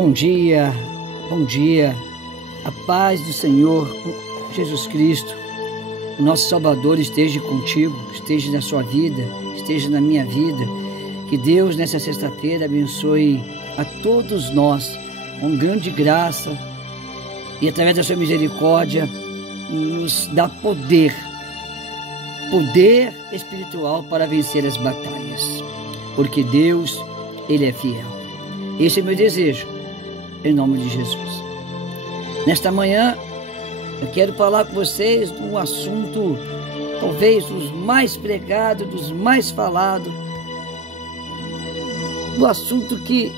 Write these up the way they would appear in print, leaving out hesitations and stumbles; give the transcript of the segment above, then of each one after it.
Bom dia, a paz do Senhor Jesus Cristo, o nosso Salvador esteja contigo, esteja na sua vida, esteja na minha vida. Que Deus nessa sexta-feira abençoe a todos nós com grande graça e através da sua misericórdia nos dá poder espiritual para vencer as batalhas, porque Deus, Ele é fiel. Esse é o meu desejo, em nome de Jesus. Nesta manhã, eu quero falar com vocês de um assunto, talvez dos mais pregados, dos mais falados, do assunto que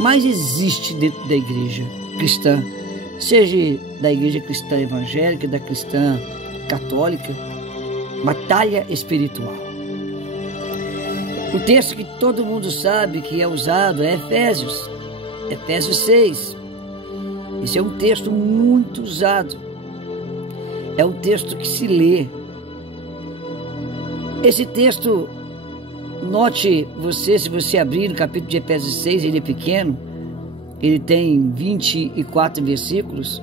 mais existe dentro da igreja cristã, seja da igreja cristã evangélica, da cristã católica, batalha espiritual. O texto que todo mundo sabe que é usado é Efésios 6. Esse é um texto muito usado. É um texto que se lê. Esse texto, note você, se você abrir no capítulo de Efésios 6, ele é pequeno, ele tem 24 versículos.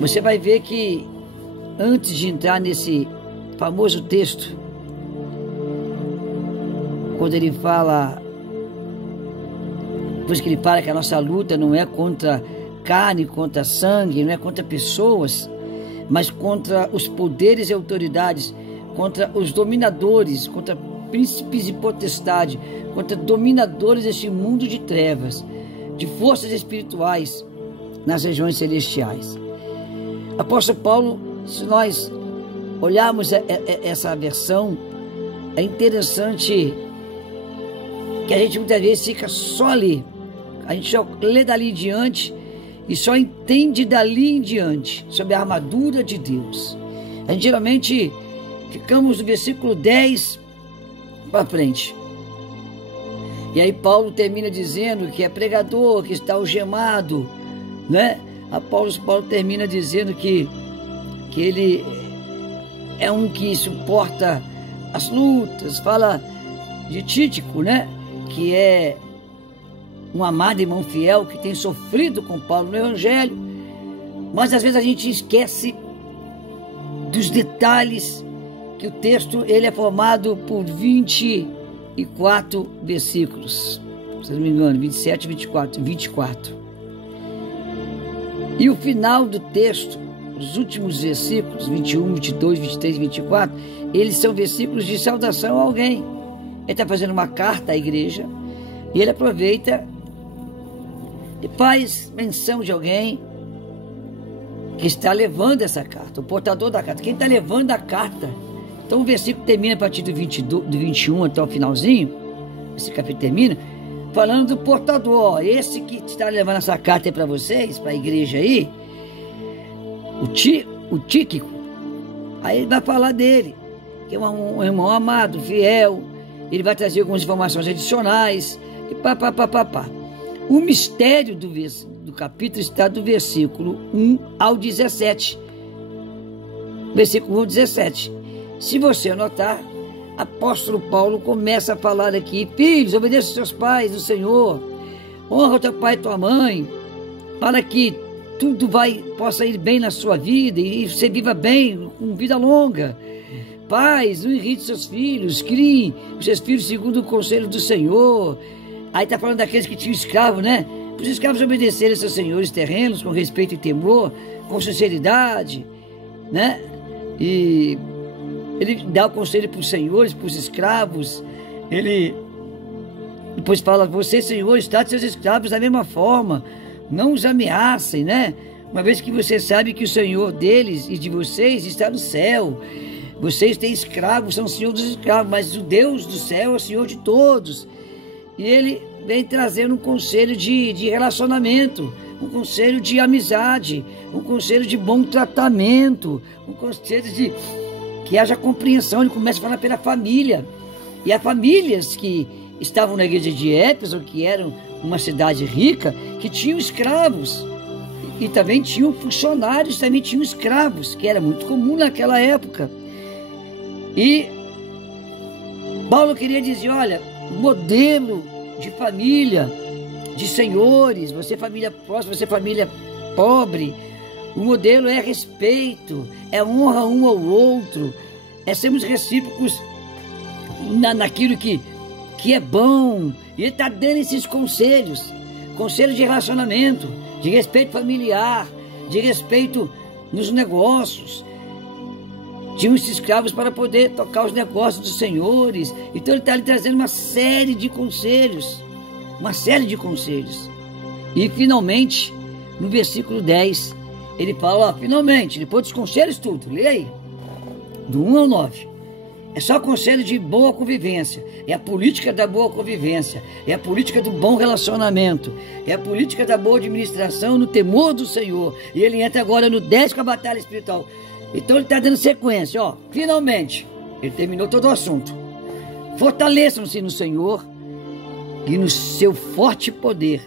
Você vai ver que antes de entrar nesse famoso texto, quando ele fala, depois que ele fala que a nossa luta não é contra carne, contra sangue, não é contra pessoas, mas contra os poderes e autoridades, contra os dominadores, contra príncipes e potestade, contra dominadores deste mundo de trevas, de forças espirituais nas regiões celestiais. Apóstolo Paulo, se nós olharmos essa versão, é interessante que a gente muitas vezes fica só ali. A gente só lê dali em diante e só entende dali em diante sobre a armadura de Deus. A gente geralmente ficamos no versículo 10 para frente. E aí Paulo termina dizendo que é pregador, que está algemado, né? Paulo termina dizendo que ele é um que suporta as lutas. Fala de Tíquico, né? Que é um amado irmão fiel que tem sofrido com Paulo no Evangelho, mas às vezes a gente esquece dos detalhes, que o texto ele é formado por 24 versículos, se não me engano, 27, 24. E o final do texto, os últimos versículos, 21, 22, 23 e 24, eles são versículos de saudação a alguém. Ele está fazendo uma carta à igreja e ele aproveita e faz menção de alguém que está levando essa carta, o portador da carta, quem está levando a carta. Então o versículo termina a partir do 21 até o finalzinho, esse capítulo termina falando do portador, esse que está levando essa carta para vocês, para a igreja aí, o Tíquico. Aí ele vai falar dele, que é um irmão amado, fiel. Ele vai trazer algumas informações adicionais e pá. O mistério do capítulo está do versículo 1 ao 17. Versículo 1 ao 17. Se você anotar, apóstolo Paulo começa a falar aqui: filhos, obedeça aos seus pais no Senhor, honra o teu pai e tua mãe, para que tudo possa ir bem na sua vida e você viva bem, com vida longa. Pais, não irrite seus filhos, criem os seus filhos segundo o conselho do Senhor. Aí está falando daqueles que tinham escravo, né? Para os escravos obedecerem a seus senhores terrenos com respeito e temor, com sinceridade, né? E ele dá o conselho para os senhores, para os escravos. Ele depois fala: vocês, senhores, tratem seus escravos da mesma forma, não os ameacem, né? Uma vez que você sabe que o Senhor deles e de vocês está no céu. Vocês têm escravos, são o Senhor dos escravos, mas o Deus do céu é o Senhor de todos. E ele vem trazendo um conselho de relacionamento, um conselho de amizade, um conselho de bom tratamento, um conselho de que haja compreensão. Ele começa a falar pela família. E há famílias que estavam na igreja de Éfeso, que eram uma cidade rica, que tinham escravos. E também tinham funcionários, também tinham escravos, que era muito comum naquela época. E Paulo queria dizer: olha, o modelo de família de senhores, você família próxima, você família pobre. O modelo é respeito, é honra um ao outro, é sermos recíprocos naquilo que é bom. E ele está dando esses conselhos de relacionamento, de respeito familiar, de respeito nos negócios. Tinham esses escravos para poder tocar os negócios dos senhores. Então ele está ali trazendo uma série de conselhos. E finalmente, no versículo 10, ele fala, finalmente, depois dos conselhos tudo, leia aí, do 1 ao 9. É só conselho de boa convivência, é a política da boa convivência, é a política do bom relacionamento, é a política da boa administração no temor do Senhor. E ele entra agora no 10 com a batalha espiritual. Então ele está dando sequência, finalmente, ele terminou todo o assunto. Fortaleçam-se no Senhor e no seu forte poder,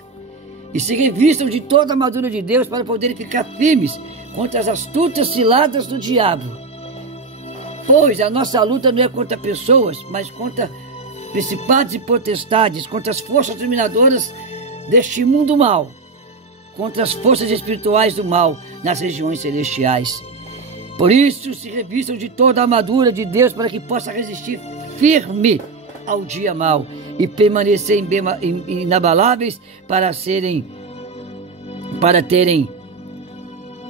e se revistam de toda a armadura de Deus para poderem ficar firmes contra as astutas ciladas do diabo. Pois a nossa luta não é contra pessoas, mas contra principados e potestades, contra as forças dominadoras deste mundo mal, contra as forças espirituais do mal nas regiões celestiais. Por isso se revistam de toda a armadura de Deus para que possa resistir firme ao dia mau e permanecer inabaláveis para terem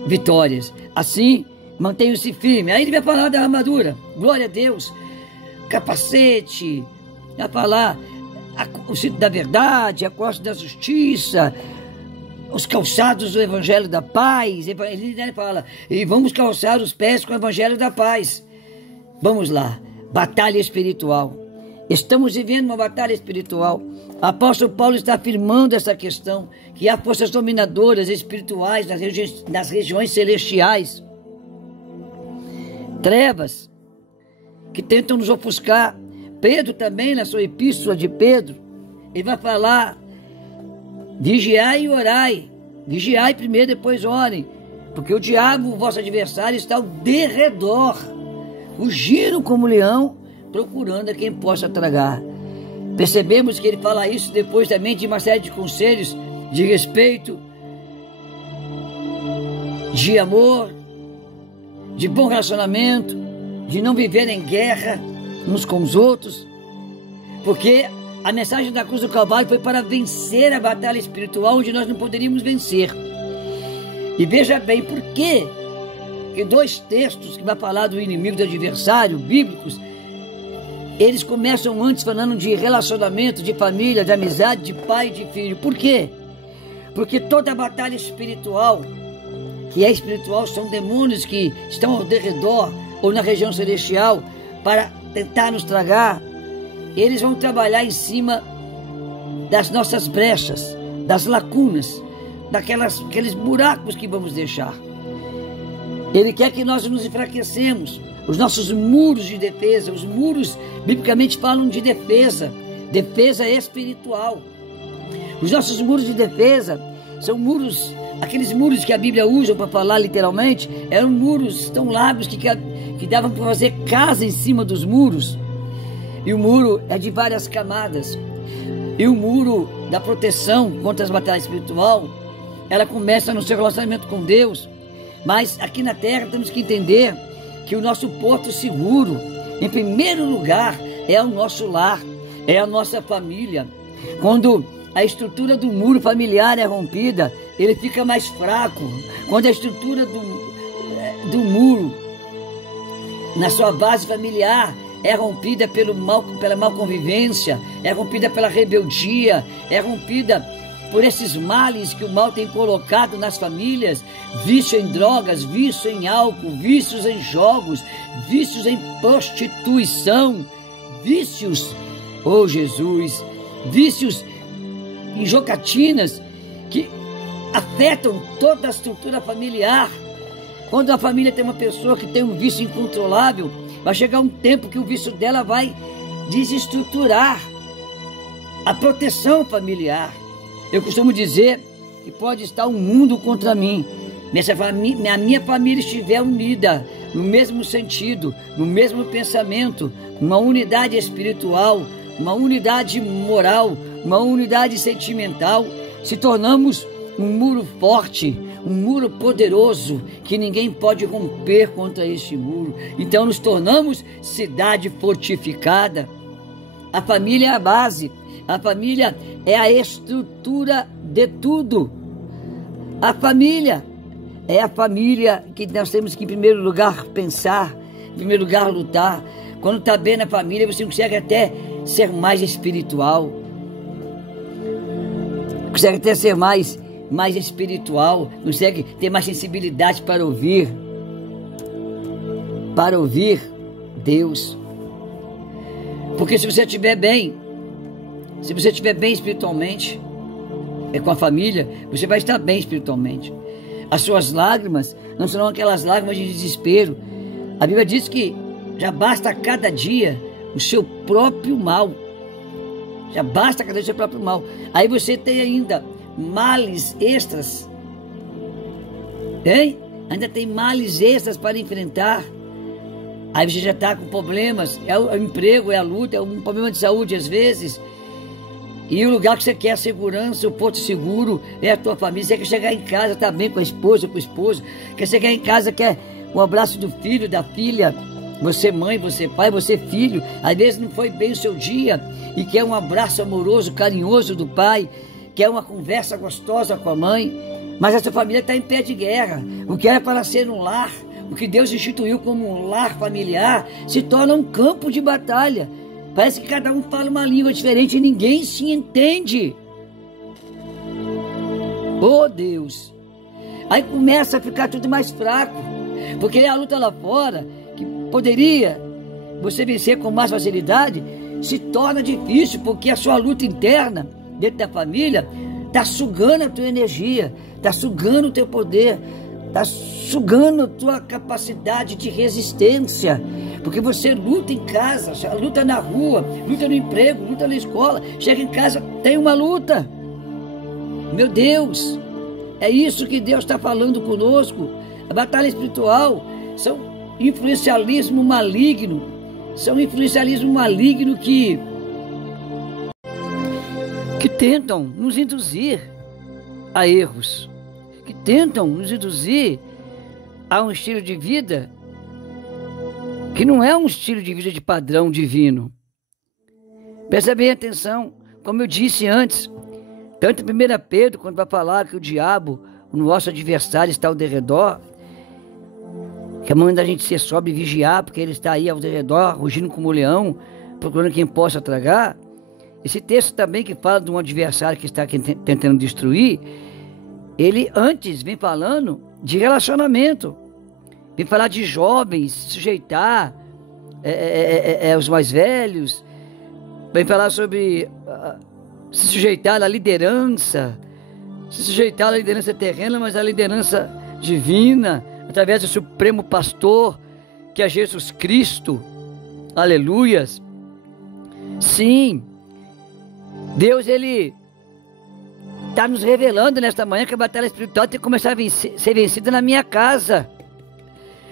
vitórias. Assim, mantenham-se firmes. Aí ele vai falar da armadura, glória a Deus, capacete, vai falar o cinto da verdade, a costa da justiça, os calçados do evangelho da paz. Ele fala, e vamos calçar os pés com o evangelho da paz. Vamos lá, batalha espiritual. Estamos vivendo uma batalha espiritual. O apóstolo Paulo está afirmando essa questão, que há forças dominadoras espirituais nas regiões celestiais. Trevas que tentam nos ofuscar. Pedro também, na sua epístola de Pedro, ele vai falar, vigiai e orai. Vigiai primeiro, depois orem, porque o diabo, o vosso adversário, está ao derredor, rugindo como leão, procurando a quem possa tragar. Percebemos que ele fala isso depois também de uma série de conselhos de respeito, de amor, de bom relacionamento, de não viver em guerra uns com os outros, porque a mensagem da cruz do Calvário foi para vencer a batalha espiritual onde nós não poderíamos vencer. E veja bem, por quê? Que dois textos que vai falar do inimigo, do adversário, bíblicos, eles começam antes falando de relacionamento, de família, de amizade, de pai e de filho. Por quê? Porque toda a batalha espiritual, que é espiritual, são demônios que estão ao derredor ou na região celestial para tentar nos tragar. Eles vão trabalhar em cima das nossas brechas, das lacunas, daqueles buracos que vamos deixar. Ele quer que nós nos enfraquecemos, os nossos muros de defesa. Os muros, biblicamente, falam de defesa espiritual. Os nossos muros de defesa são muros, aqueles muros que a Bíblia usa para falar literalmente, eram muros tão largos que davam para fazer casa em cima dos muros. E o muro é de várias camadas. E o muro da proteção contra as batalhas espirituais, ela começa no seu relacionamento com Deus. Mas aqui na terra temos que entender que o nosso porto seguro, em primeiro lugar, é o nosso lar, é a nossa família. Quando a estrutura do muro familiar é rompida, ele fica mais fraco. Quando a estrutura do muro, na sua base familiar, é rompida pela mal convivência, é rompida pela rebeldia, é rompida por esses males que o mal tem colocado nas famílias, vício em drogas, vício em álcool, vícios em jogos, vícios em prostituição, vícios, oh Jesus, vícios em jogatinas que afetam toda a estrutura familiar. Quando a família tem uma pessoa que tem um vício incontrolável, vai chegar um tempo que o vício dela vai desestruturar a proteção familiar. Eu costumo dizer que pode estar o mundo contra mim, mas se a minha família estiver unida, no mesmo sentido, no mesmo pensamento, uma unidade espiritual, uma unidade moral, uma unidade sentimental, se tornamos um muro forte, um muro poderoso, que ninguém pode romper contra este muro. Então nos tornamos cidade fortificada. A família é a base, a família é a estrutura de tudo. A família é a família que nós temos que, em primeiro lugar, pensar, em primeiro lugar, lutar. Quando está bem na família, você consegue até ser mais espiritual. Consegue até ser mais espiritual, consegue ter mais sensibilidade para ouvir Deus. Porque se você estiver bem, espiritualmente, com a família, você vai estar bem espiritualmente. As suas lágrimas não serão aquelas lágrimas de desespero. A Bíblia diz que já basta a cada dia o seu próprio mal. Já basta cada dia o seu próprio mal. Aí você tem ainda males extras. Ainda tem males extras para enfrentar. Aí você já está com problemas. É o emprego, é a luta, é um problema de saúde às vezes. E o lugar que você quer a segurança, o porto seguro, é a tua família. Você quer chegar em casa, tá bem com a esposa, com o esposo. Quer chegar em casa, quer o abraço do filho, da filha. Você mãe, você pai, você filho. Às vezes não foi bem o seu dia e quer um abraço amoroso, carinhoso do pai. Quer uma conversa gostosa com a mãe. Mas a sua família está em pé de guerra. O que era para ser um lar, o que Deus instituiu como um lar familiar, se torna um campo de batalha. Parece que cada um fala uma língua diferente e ninguém se entende. Oh Deus! Aí começa a ficar tudo mais fraco. Porque a luta lá fora, que poderia você vencer com mais facilidade, se torna difícil, porque a sua luta interna, dentro da família, está sugando a tua energia, está sugando o teu poder, está sugando a tua capacidade de resistência. Porque você luta em casa, luta na rua, luta no emprego, luta na escola, chega em casa, tem uma luta. Meu Deus, é isso que Deus está falando conosco. A batalha espiritual são influencialismo maligno, que tentam nos induzir a erros, que tentam nos induzir a um estilo de vida que não é um estilo de vida de padrão divino. Presta bem atenção, como eu disse antes, tanto em 1 Pedro, quando vai falar que o diabo, o nosso adversário, está ao derredor, que é manda a gente ser sóbrio e vigiar, porque ele está aí ao derredor, rugindo como um leão, procurando quem possa tragar. Esse texto também que fala de um adversário que está tentando destruir, ele antes vem falando de relacionamento, vem falar de jovens, sujeitar os mais velhos, vem falar sobre se sujeitar à liderança, terrena, mas à liderança divina, através do Supremo Pastor, que é Jesus Cristo. Aleluias. Sim, Deus, Ele está nos revelando nesta manhã que a batalha espiritual tem que começar a ser vencida na minha casa.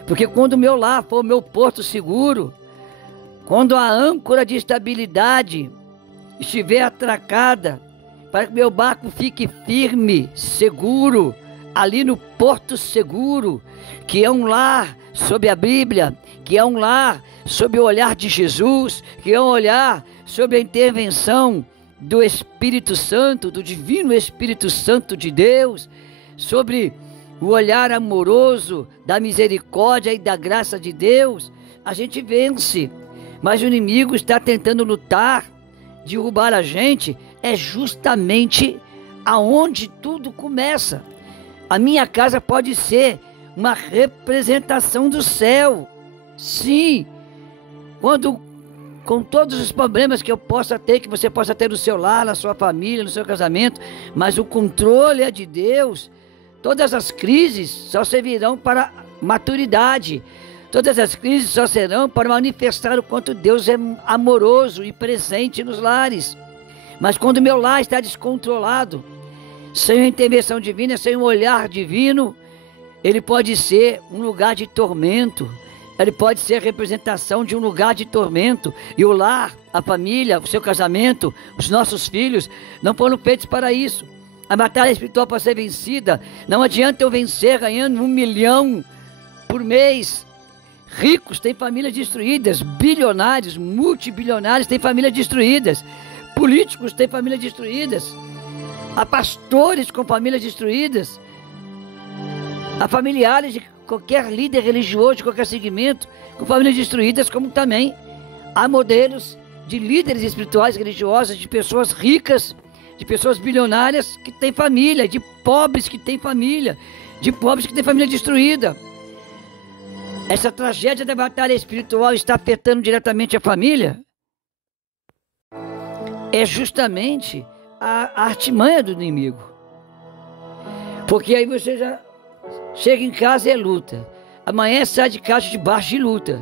Porque quando o meu lar for o meu porto seguro, quando a âncora de estabilidade estiver atracada, para que meu barco fique firme, seguro, ali no porto seguro, que é um lar sob a Bíblia, que é um lar sob o olhar de Jesus, que é um olhar sob a intervenção do Espírito Santo, do Divino Espírito Santo de Deus, sobre o olhar amoroso da misericórdia e da graça de Deus, a gente vence. Mas o inimigo está tentando lutar, derrubar a gente, é justamente aonde tudo começa. A minha casa pode ser uma representação do céu. Sim, quando com todos os problemas que eu possa ter, que você possa ter no seu lar, na sua família, no seu casamento, mas o controle é de Deus. Todas as crises só servirão para maturidade. Todas as crises só serão para manifestar o quanto Deus é amoroso e presente nos lares. Mas quando meu lar está descontrolado, sem a intervenção divina, sem o olhar divino, ele pode ser um lugar de tormento. Ele pode ser a representação de um lugar de tormento. E o lar, a família, o seu casamento, os nossos filhos, não foram feitos para isso. A batalha espiritual para ser vencida, não adianta eu vencer ganhando 1 milhão por mês. Ricos têm famílias destruídas, bilionários, multibilionários têm famílias destruídas, políticos têm famílias destruídas, há pastores com famílias destruídas, há familiares de qualquer líder religioso, de qualquer segmento, com famílias destruídas, como também há modelos de líderes espirituais religiosos, de pessoas ricas, de pessoas bilionárias que têm família, de pobres que têm família, de pobres que têm família destruída. Essa tragédia da batalha espiritual está afetando diretamente a família? É justamente a artimanha do inimigo. Porque aí você já chega em casa e é luta. Amanhã sai de casa debaixo de luta.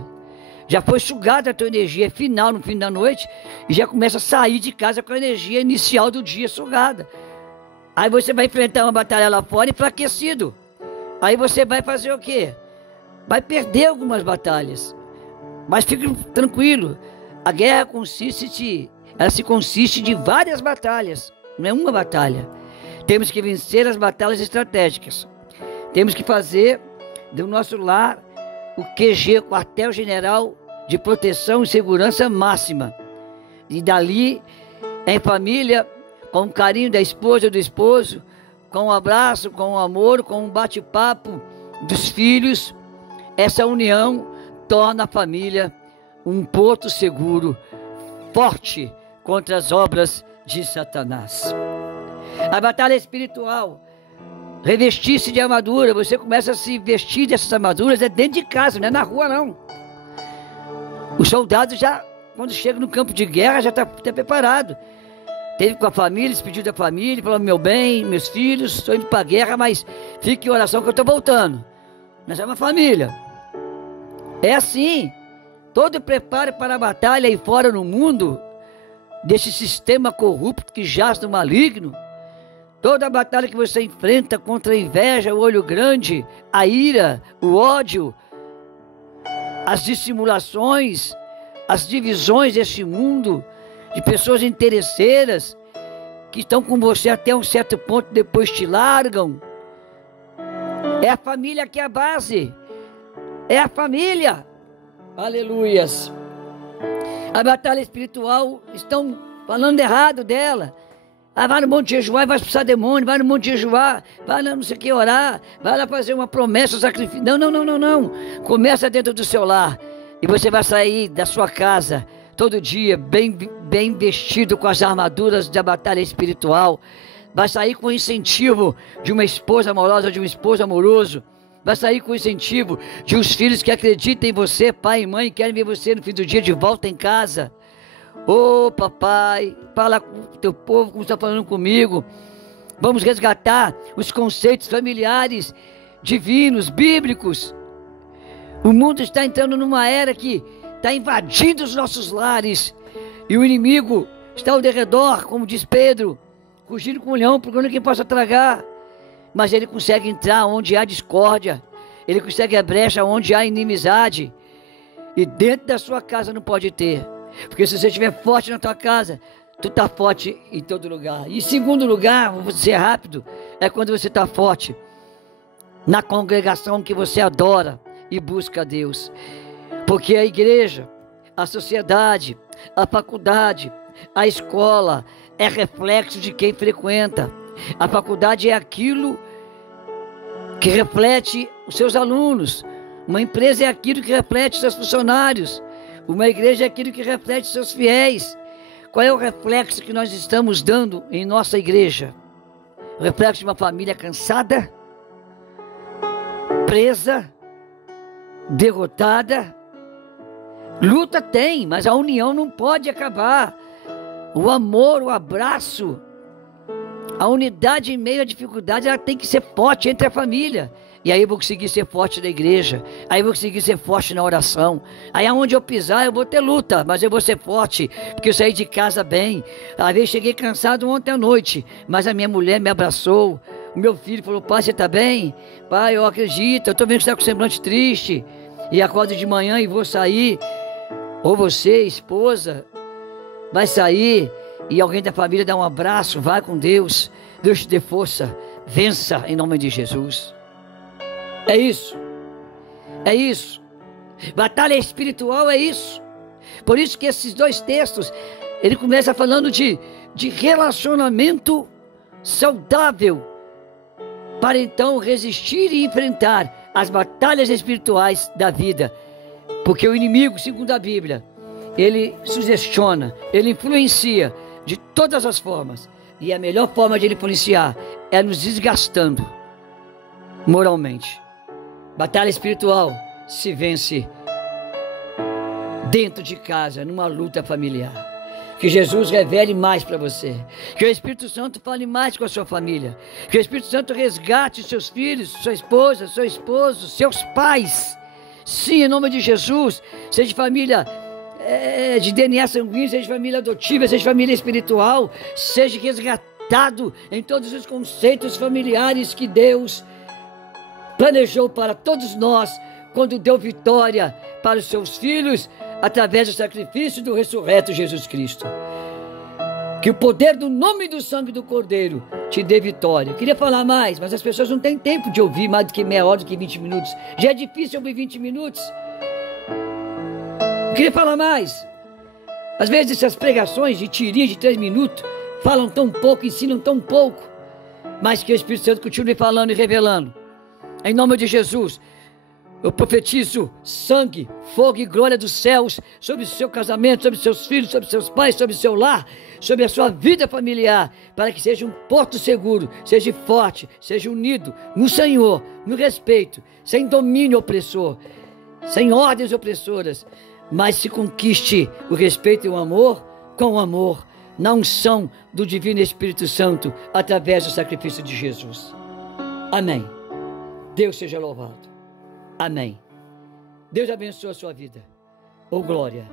Já foi sugada a tua energia final no fim da noite e já começa a sair de casa com a energia inicial do dia sugada. Aí você vai enfrentar uma batalha lá fora enfraquecido. Aí você vai fazer o quê? Vai perder algumas batalhas. Mas fique tranquilo. A guerra se consiste de várias batalhas. Não é uma batalha. Temos que vencer as batalhas estratégicas. Temos que fazer do nosso lar o QG, quartel-general de proteção e segurança máxima. E dali, em família, com o carinho da esposa e do esposo, com o abraço, com o amor, com o bate-papo dos filhos, essa união torna a família um porto seguro, forte contra as obras de Satanás. A batalha espiritual, revestir-se de armadura, você começa a se vestir dessas armaduras, é dentro de casa, não é na rua não. O soldado já, quando chega no campo de guerra, já está preparado. Teve com a família, se pediu da família, falou: meu bem, meus filhos, estou indo para a guerra, mas fique em oração que eu estou voltando. Nós é uma família. É assim, todo preparo para a batalha aí fora no mundo, desse sistema corrupto que jaz no maligno, toda a batalha que você enfrenta contra a inveja, o olho grande, a ira, o ódio, as dissimulações, as divisões deste mundo, de pessoas interesseiras, que estão com você até um certo ponto, depois te largam. É a família que é a base. É a família. Aleluias. A batalha espiritual, estão falando errado dela. Vai no Monte Jejuá e vai expulsar demônio, vai no Monte Jejuá, vai lá não sei o que orar, vai lá fazer uma promessa, um sacrifício. Não. Começa dentro do seu lar e você vai sair da sua casa todo dia bem vestido com as armaduras da batalha espiritual. Vai sair com o incentivo de uma esposa amorosa, de um esposo amoroso. Vai sair com o incentivo de uns filhos que acreditam em você, pai e mãe, querem ver você no fim do dia de volta em casa. Ô papai, fala com o teu povo como está falando comigo. Vamos resgatar os conceitos familiares, divinos, bíblicos. O mundo está entrando numa era que está invadindo os nossos lares. E o inimigo está ao derredor, como diz Pedro, fugindo com o leão, procurando quem possa tragar. Mas ele consegue entrar onde há discórdia. Ele consegue a brecha onde há inimizade. E dentro da sua casa não pode ter. Porque se você estiver forte na tua casa, tu está forte em todo lugar. E em segundo lugar, vou ser rápido, é quando você está forte na congregação que você adora e busca a Deus. Porque a igreja, a sociedade, a faculdade, a escola é reflexo de quem frequenta. A faculdade é aquilo que reflete os seus alunos. Uma empresa é aquilo que reflete os seus funcionários. Uma igreja é aquilo que reflete os seus fiéis. Qual é o reflexo que nós estamos dando em nossa igreja? O reflexo de uma família cansada, presa, derrotada. Luta tem, mas a união não pode acabar. O amor, o abraço, a unidade em meio à dificuldade, ela tem que ser forte entre a família. E aí eu vou conseguir ser forte na igreja. Aí eu vou conseguir ser forte na oração. Aí aonde eu pisar eu vou ter luta, mas eu vou ser forte, porque eu saí de casa bem. Às vezes cheguei cansado ontem à noite, mas a minha mulher me abraçou. O meu filho falou: pai, você está bem? Pai, eu acredito, eu estou vendo que você está com semblante triste. E acordo de manhã e vou sair. Ou você, esposa, vai sair e alguém da família dá um abraço, vai com Deus. Deus te dê força. Vença em nome de Jesus. É isso. É isso. Batalha espiritual é isso. Por isso que esses dois textos, ele começa falando de relacionamento saudável, para então resistir e enfrentar as batalhas espirituais da vida. Porque o inimigo, segundo a Bíblia, ele sugestiona, ele influencia de todas as formas. E a melhor forma de ele influenciar é nos desgastando moralmente. Batalha espiritual se vence dentro de casa, numa luta familiar. Que Jesus revele mais para você. Que o Espírito Santo fale mais com a sua família. Que o Espírito Santo resgate seus filhos, sua esposa, seu esposo, seus pais. Sim, em nome de Jesus. Seja família de DNA sanguíneo, seja família adotiva, seja família espiritual. Seja resgatado em todos os conceitos familiares que Deus planejou para todos nós, quando deu vitória para os seus filhos, através do sacrifício do ressurreto Jesus Cristo. Que o poder do nome e do sangue do Cordeiro te dê vitória. Eu queria falar mais, mas as pessoas não têm tempo de ouvir mais do que meia hora, do que 20 minutos. Já é difícil ouvir 20 minutos. Eu queria falar mais. Às vezes essas pregações de tirinha de 3 minutos falam tão pouco, ensinam tão pouco, mas que o Espírito Santo continue falando e revelando. Em nome de Jesus, eu profetizo sangue, fogo e glória dos céus sobre o seu casamento, sobre seus filhos, sobre seus pais, sobre o seu lar, sobre a sua vida familiar, para que seja um porto seguro, seja forte, seja unido no Senhor, no respeito, sem domínio opressor, sem ordens opressoras, mas se conquiste o respeito e o amor com o amor, na unção do Divino Espírito Santo, através do sacrifício de Jesus. Amém. Deus seja louvado. Amém. Deus abençoe a sua vida. Oh, glória.